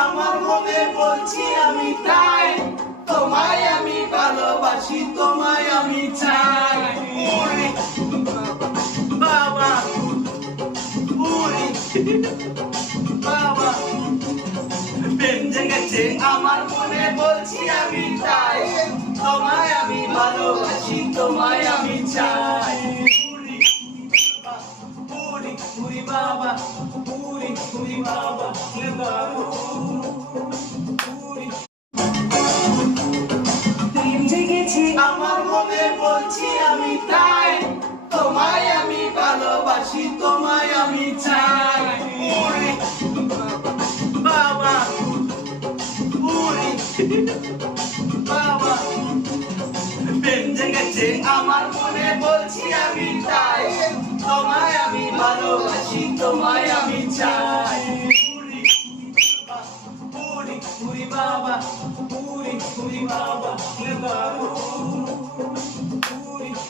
আমার মনে বলছি আমি তাই, তোমায় আমি ভালোবাসি, তোমায় আমি চাই। উরি বাবা, উরি বাবা, প্রেম জেগেছে আমার মনে বলছি আমি তাই, তোমায় আমি ভালোবাসি, তোমায় আমি চাই। উরি উরি বাবা, উরি উরি বাবা, প্রেম জেগেছে আমার মনে বলছি আমি তাই, তোমায় আমি ভালোবাসি, তোমায় আমি চাই। উরি বাবা, উরি বাবা, প্রেম জেগেছে আমার মনে বলছি আমি তাই, তোমায় আমি ভালোবাসি, তোমায় আমি চাই। উরি উরি উরি বাবা, উরি উরি বাবা।